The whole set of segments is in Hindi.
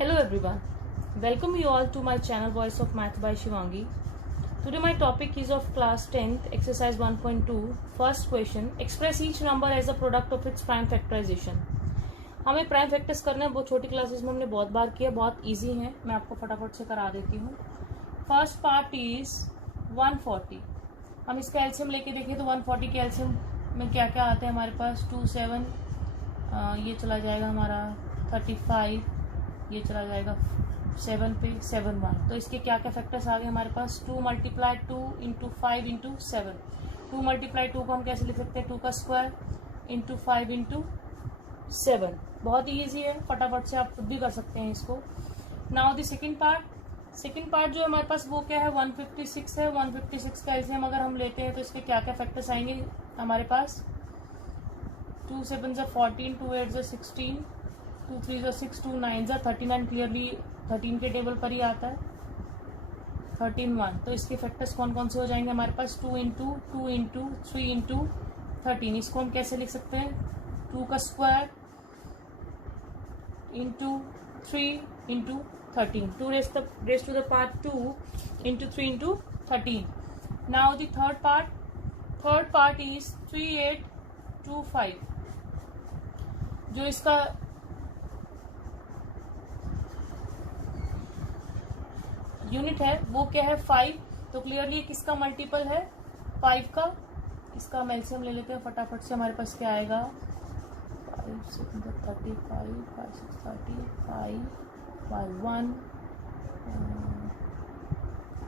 Hello everyone, welcome you all to my channel Voice of Math by Shivangi. Today my topic is of class 10th exercise 1.2 first question, express each number as a product of its prime factorization. हमें प्राइम फैक्टर्स करना है, बहुत छोटी क्लासेस में हमने बहुत बार किया, बहुत इजी है, मैं आपको फटाफट से करा देती हूँ. First part is 140. हम इसका एलसीएम लेके देखें तो 140 के एलसीएम में क्या क्या आता है हमारे पास. 2 7 ये चला जाएगा हमारा 35, ये चला जाएगा 7 पे 7 1. तो इसके क्या क्या फैक्टर्स आ गए हमारे पास. 2 मल्टीप्लाई 2 इंटू 5 इंटू 7. 2 मल्टीप्लाई 2 को हम कैसे लिख सकते हैं. 2 का स्क्वायर इंटू 5 इंटू 7. बहुत ही ईजी है, फटाफट से आप खुद भी कर सकते हैं इसको. नाउ द सेकंड पार्ट जो हमारे पास वो क्या है. 156 है. 156 का एलसीएम अगर हम लेते हैं तो इसके क्या क्या फैक्टर्स आएंगे हमारे पास. 2 7 14, 2 8 16, 2 3 6, 2 9 39. क्लियरली 13 के टेबल पर ही आता है. 13 1. तो इसके फैक्टर्स कौन कौन से हो जाएंगे हमारे पास. 2 इंटू 2 इंटू 3 इंटू 13. इसको हम कैसे लिख सकते हैं. 2 का square into 3 into 13. 2 raised to the power 2 into 3 into 13. Now the third part is 3825. जो इसका यूनिट है वो क्या है 5. तो क्लियरली किसका मल्टीपल है 5 का. इसका हम एलसीएम ले लेते हैं फटाफट से. हमारे पास क्या आएगा 5 6 35 5 6 35 5 1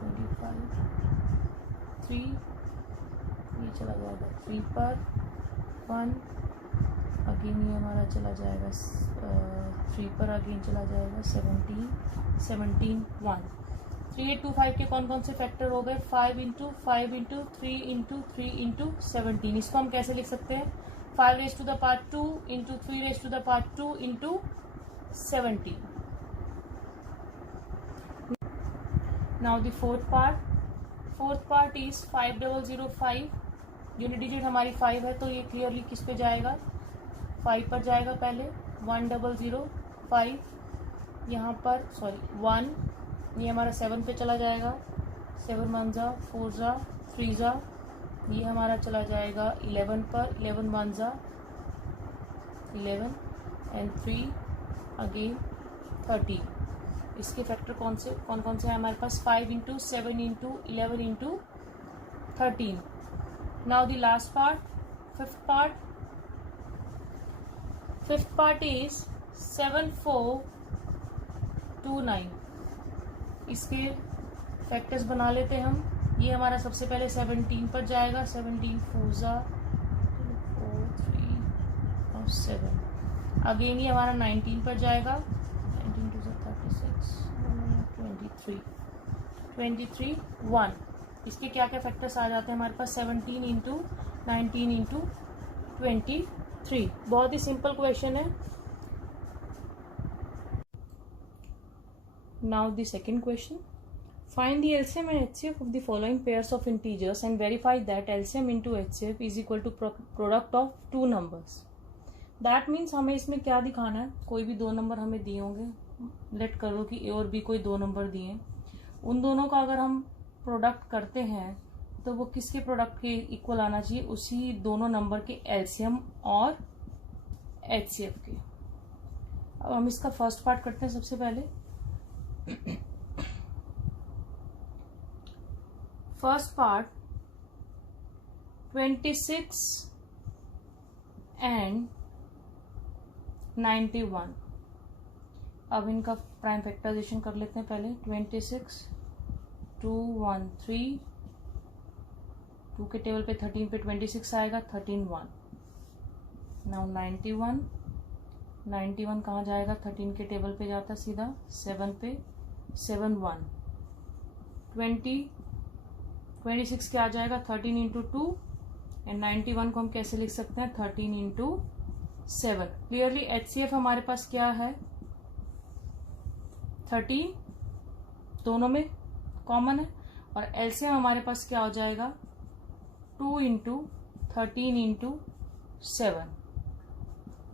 25 3. ये चला जाएगा 3 पर 1. अगेन ये हमारा चला जाएगा 3 पर. अगेन चला जाएगा 17 1. 3825 के कौन कौन से फैक्टर हो गए. 5 इंटू 5 इंटू 3 इंटू 3 इंटू 17. इसको हम कैसे लिख सकते हैं. 5 raise to the power 2 into 3 raise to the power 2 into 17. Now the fourth part is 5005. Unit digit हमारी 5 है तो ये क्लियरली किस पे जाएगा 5 पर जाएगा पहले. 1005 यहाँ पर 1. ये हमारा 7 पे चला जाएगा. 7 1 जा 4 जा 3 जा. ये हमारा चला जाएगा 11 पर. 11 1 जा 11 एंड 3 अगेन 13. इसके फैक्टर कौन कौन से हैं हमारे पास. 5 into 7 into 11 into 13. Now the last part fifth part is 7429. इसके फैक्टर्स बना लेते हैं हम. ये हमारा सबसे पहले 17 पर जाएगा. 17 4 जा 4 3 और 7. अगेन ये हमारा 19 पर जाएगा. 19 2 36 23 1. इसके क्या क्या फैक्टर्स आ जाते हैं हमारे पास. 17 इंटू 19 इंटू 23. बहुत ही सिंपल क्वेश्चन है. Now the second question. Find the LCM and HCF of the following pairs of integers and verify that LCM into HCF is equal to product of two numbers. That means हमें इसमें क्या दिखाना है. कोई भी दो नंबर हमें दिए होंगे. लेट करो कि ए और बी कोई दो नंबर दिए. उन दोनों का अगर हम प्रोडक्ट करते हैं तो वो किसके प्रोडक्ट के इक्वल आना चाहिए. उसी दोनों नंबर के LCM और HCF के. अब हम इसका फर्स्ट पार्ट करते हैं सबसे पहले. First part 26 and 91. अब इनका प्राइम फैक्टराइजेशन कर लेते हैं पहले. 26 2 1 3. 2 के टेबल पे 13 पे 26 आएगा. 13 1. नाउ 91 कहाँ जाएगा. 13 के टेबल पे जाता सीधा. 7 पे 7 1. 26 क्या आ जाएगा 13 इंटू 2 एंड 91 को हम कैसे लिख सकते हैं 13 इंटू 7. क्लियरली HCF हमारे पास क्या है 13 दोनों में कॉमन है. और LCM हमारे पास क्या हो जाएगा 2 इंटू 13 इंटू 7.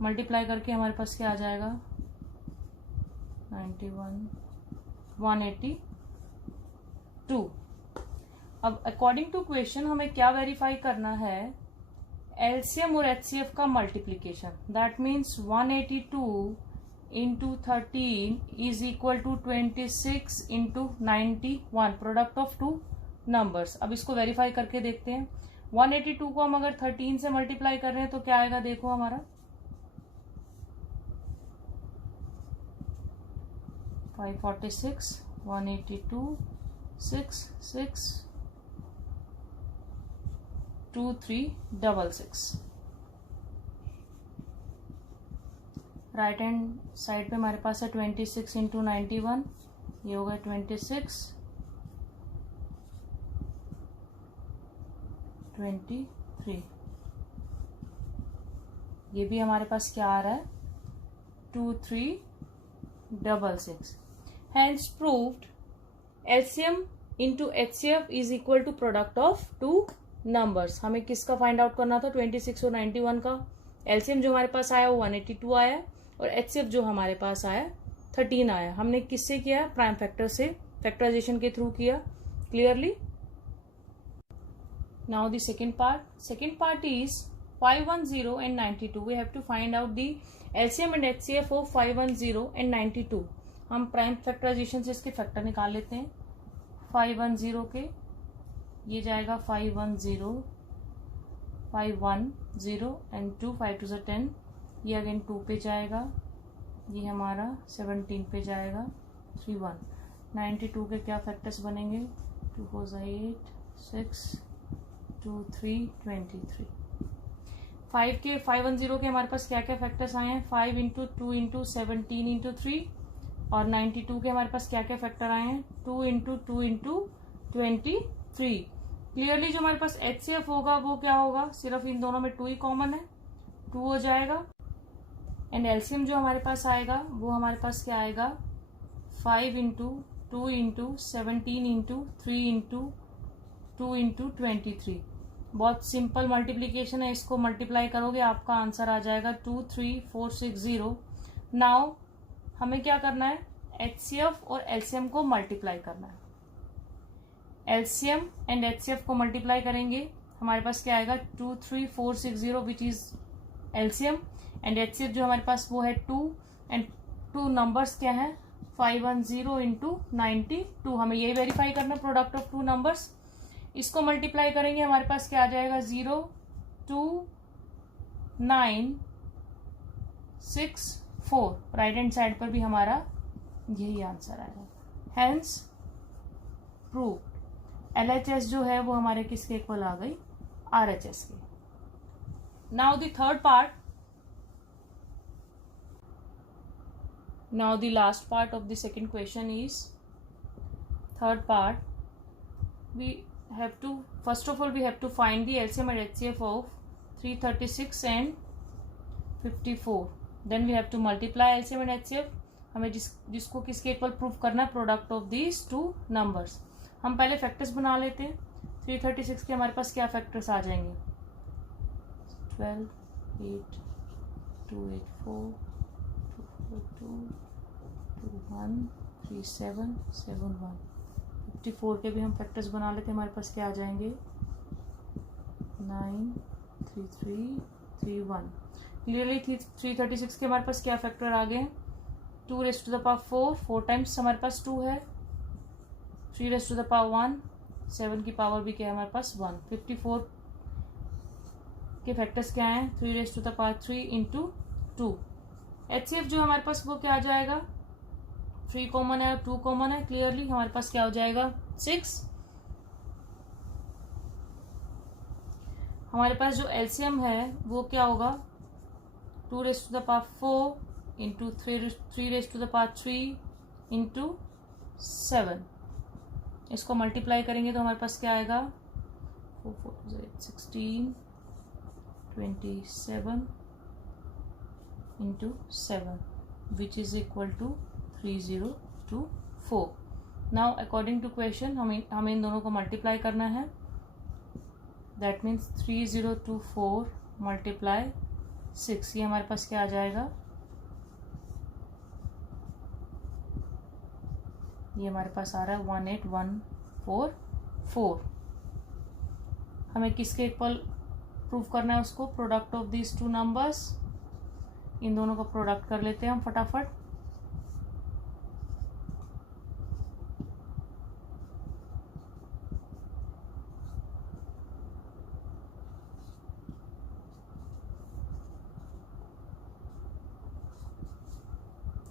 मल्टीप्लाई करके हमारे पास क्या आ जाएगा 91, 182। अब अकॉर्डिंग टू क्वेश्चन हमें क्या वेरीफाई करना है, एलसीएम और एचसीएफ का multiplication. That means 182 into 13 is equal to 26 into 91, product of two numbers. अब इसको वेरीफाई करके देखते हैं। 182 को हम अगर 13 से मल्टीप्लाई कर रहे हैं तो क्या आएगा, देखो हमारा 546, 182, 6, 6, 2, 3, 6। राइट हैंड साइड पे हमारे पास है 26 इंटू 91, ये होगा 26, 23। ये भी हमारे पास क्या आ रहा है, 2366। Hence proved LCM into HCF is equal to product of two numbers। हमें किसका फाइंड आउट करना था, 26 और 91 का। LCM जो हमारे पास आया वो 182 आया और HCF जो हमारे पास आया 13 आया। हमने किससे किया, प्राइम फैक्टर से, फैक्टराइजेशन के थ्रू किया। Clearly. Now the second part. Second part is 510 and 92. We have to find out the LCM and HCF of 510 and 92. हम प्राइम फैक्टराइजेशन से इसके फैक्टर निकाल लेते हैं। 510 के ये जाएगा 510, 510 एंड 2, 5 2 10, ये अगेन 2 पे जाएगा, ये हमारा 17 पे जाएगा, 3 1। 92 के क्या फैक्टर्स बनेंगे, 2 4 8, 6 2 3 23। 510 के हमारे पास क्या क्या फैक्टर्स आए हैं, 5 इंटू 2 इंटू 17 इंटू 3। और 92 के हमारे पास क्या क्या फैक्टर आए हैं, 2 इंटू 2 इंटू 23। क्लियरली जो हमारे पास HCF होगा वो क्या होगा, सिर्फ इन दोनों में 2 ही कॉमन है, 2 हो जाएगा। एंड LCM जो हमारे पास आएगा वो हमारे पास क्या आएगा, 5 into 2 into 17 into 3 into 2 into 23। बहुत सिंपल मल्टीप्लीकेशन है, इसको मल्टीप्लाई करोगे आपका आंसर आ जाएगा 23460। नाउ हमें क्या करना है, HCF और LCM को मल्टीप्लाई करना है। LCM एंड HCF को मल्टीप्लाई करेंगे, हमारे पास क्या आएगा 23460 which is LCM, and HCF जो हमारे पास वो है 2, एंड 2 नंबर्स क्या है 510 इंटू 92। हमें यही वेरीफाई करना है, प्रोडक्ट ऑफ 2 नंबर्स। इसको मल्टीप्लाई करेंगे, हमारे पास क्या आ जाएगा 0 2 9 6 4। राइट हैंड साइड पर भी हमारा यही आंसर आएगा। हेंस प्रूव LHS जो है वो हमारे किसके इक्वल आ गई, RHS के। Now the third part, now the last part of the second question is third part. we have to, first of all we have to find the LCM and HCF of 336 and 54. Then we have to multiply LCM and HCF। हमें जिसको किसके इक्वल प्रूव करना है, प्रोडक्ट ऑफ दीज 2 नंबर्स। हम पहले फैक्टर्स बना लेते हैं। 336 के हमारे पास क्या फैक्टर्स आ जाएंगे, 12 8 2 8 4 2 4 2 2 1 3 7 7 1। 54 के भी हम फैक्टर्स बना लेते हैं, हमारे पास क्या आ जाएंगे 9 3 3 3 1। क्लियरली 336 के हमारे पास क्या फैक्टर आ गए, 2 raised to the power 4, 4 times हमारे पास 2 है, 3 raised to the power 1, 7 की पावर भी क्या है हमारे पास 1। 54 के फैक्टर्स क्या हैं, 3 raised to the power 3 into 2। HCF जो हमारे पास वो क्या आ जाएगा, 3 कॉमन है, 2 कॉमन है, क्लियरली हमारे पास क्या हो जाएगा 6। हमारे पास जो LCM है वो क्या होगा, 2 raised to the power 4 into 3 raised to the power 3 into 7। इसको मल्टीप्लाई करेंगे तो हमारे पास क्या आएगा 4 4 16 27 into 7 which is equal to 3024। Now according to question हमें इन दोनों को मल्टीप्लाई करना है। दैट मीन्स 3024 मल्टीप्लाई 6, ये हमारे पास क्या आ जाएगा ये हमारे पास आ रहा है 18144। हमें किसके इक्वल प्रूव करना है उसको, product of these two numbers. इन दोनों का प्रोडक्ट कर लेते हैं हम फटाफट।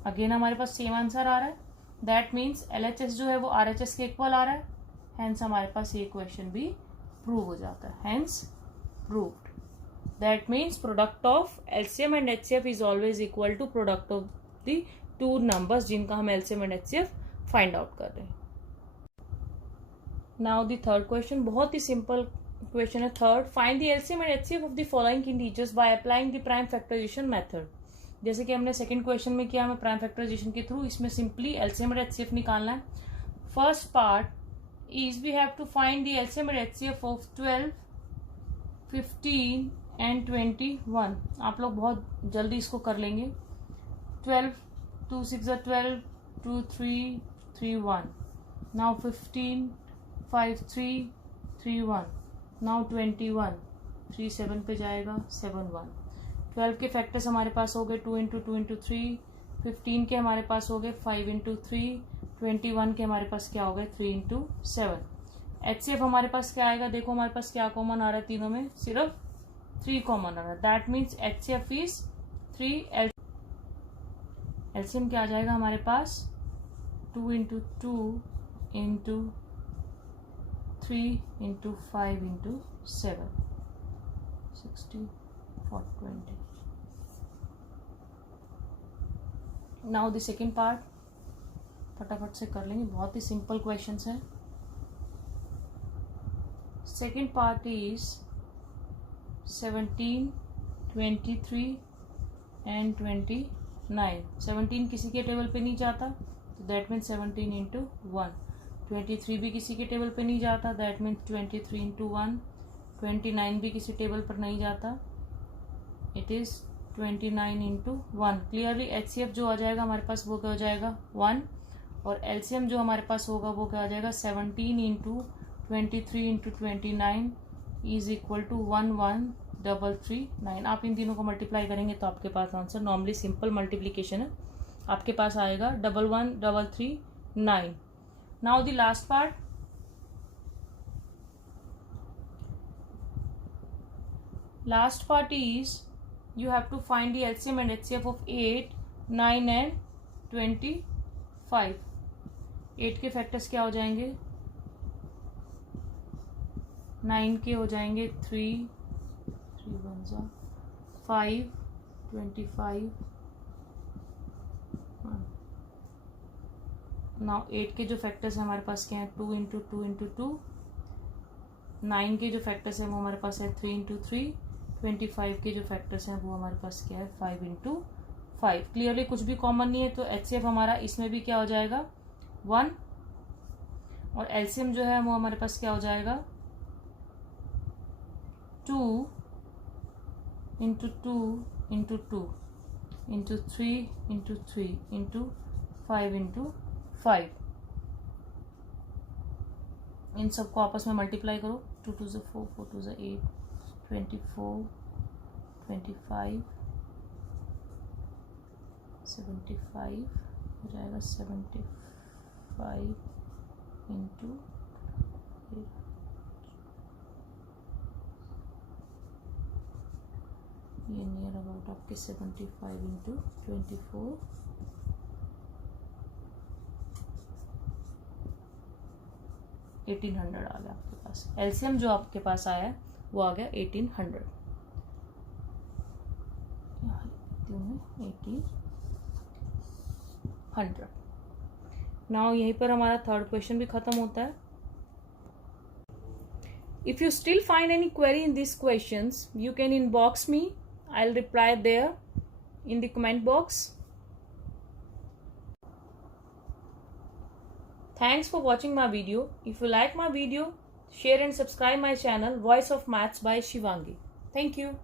अगेन हमारे पास सेम आंसर आ रहा है, दैट मीन्स LHS जो है वो RHS के इक्वल आ रहा है, हेंस हमारे पास ये क्वेश्चन भी प्रूव हो जाता है, hence proved. That means product of LCM and HCF is always equal to product of the two numbers जिनका हम LCM and HCF find out कर रहे हैं। नाउ द थर्ड क्वेश्चन, बहुत ही सिंपल क्वेश्चन है। Third, find the LCM and HCF of the following integers by applying the prime factorisation method. जैसे कि हमने सेकंड क्वेश्चन में किया, हमें प्राइम फैक्टराइजेशन के थ्रू इसमें सिंपली LCM एंड HCF निकालना है। First part is we have to find the LCM and HCF of 12, 15 and 21। आप लोग बहुत जल्दी इसको कर लेंगे। 12, 2 6 12, 2 3 3 1। नाउ 15, 5 3 3 1। नाउ 21, 3 7 पे जाएगा, 7 1। 12 के फैक्टर्स हमारे पास हो गए 2 इंटू 2 इंटू 3। 15 के हमारे पास हो गए 5 इंटू 3। 21 के हमारे पास क्या हो गए 3 इंटू 7। HCF हमारे पास क्या आएगा, देखो हमारे पास क्या कॉमन आ रहा है, तीनों में सिर्फ 3 कॉमन आ रहा है। That means HCF is 3। LCM क्या आ जाएगा हमारे पास 2 into 2 into 3 into 5 into 7, 60 4 20। Now the second part फटाफट से कर लेंगे, बहुत ही सिंपल क्वेश्चंस है। Second part is 17, 23 and 29। 17 किसी के टेबल पे नहीं जाता, तो दैट मीन्स 17 इंटू 1। 23 भी किसी के टेबल पे नहीं जाता, दैट मीन्स 23 इंटू 1। 29 भी किसी टेबल पर नहीं जाता, it is 29 into 1। Clearly HCF जो आ जाएगा हमारे पास वो क्या हो जाएगा 1, और LCM जो हमारे पास होगा वो क्या आ जाएगा 17 into 23 into 29 is equal to 11339। आप इन तीनों को मल्टीप्लाई करेंगे तो आपके पास आंसर, नॉर्मली सिंपल मल्टीप्लीकेशन है, आपके पास आएगा 11339। Now the last part, last part is you have to find the LCM and HCF of 8, 9 and 25। 8 के फैक्टर्स क्या हो जाएंगे, 9 के हो जाएंगे 3 1 5, 25। नाउ 8 के जो फैक्टर्स हैं हमारे पास क्या है 2 इंटू 2 इंटू 2। 9 के जो फैक्टर्स हैं वो हमारे पास है 3 इंटू 3। 25 के जो फैक्टर्स हैं वो हमारे पास क्या है 5 इंटू 5। क्लियरली कुछ भी कॉमन नहीं है, तो HCF हमारा इसमें भी क्या हो जाएगा 1, और LCM जो है वो हमारे पास क्या हो जाएगा 2 into 2 into 2 into 3 into 3 into 5 into 5। इन सबको आपस में मल्टीप्लाई करो, 2 2 4, 4 2 8, 24, 25, 75 हो जाएगा 75 इंटू ये नियर अबाउट आपके 75 इंटू 24, 1800 आ गया आपके पास। LCM जो आपके पास आया वो आ गया 1800। 1800। नाउ यहीं पर हमारा थर्ड क्वेश्चन भी खत्म होता है। If you still find any query in these questions, you can inbox me. I'll reply there in the comment box. Thanks for watching my video. If you like my video, share and subscribe my channel Voice of Maths by Shivangi. Thank you.